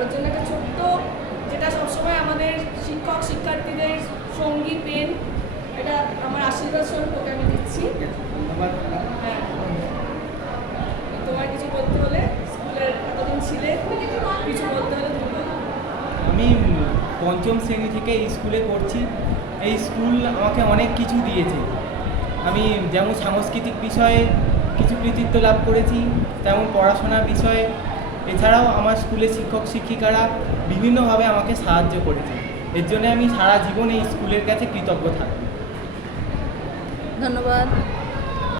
ওর জন্য একটা ছোট্ট, যেটা সবসময় আমাদের শিক্ষক শিক্ষার্থীদের সঙ্গী পেন, এটা আমার আশীর্বাদ স্বরূপ ওকে আমি দিচ্ছি। হ্যাঁ, তোমার কিছু বলতে হলে, স্কুলের এতদিন ছিলে, কিছু বলতে হলে তুমি বলো। আমি পঞ্চম শ্রেণী থেকে এই স্কুলে পড়ছি। এই স্কুল আমাকে অনেক কিছু দিয়েছে। আমি যেমন সাংস্কৃতিক বিষয়ে কিছু কৃতিত্ব লাভ করেছি, তেমন পড়াশোনার বিষয়ে। এছাড়াও আমার স্কুলের শিক্ষক শিক্ষিকারা বিভিন্নভাবে আমাকে সাহায্য করেছে। এর জন্য আমি সারা জীবন এই স্কুলের কাছে কৃতজ্ঞ থাকব। ধন্যবাদ।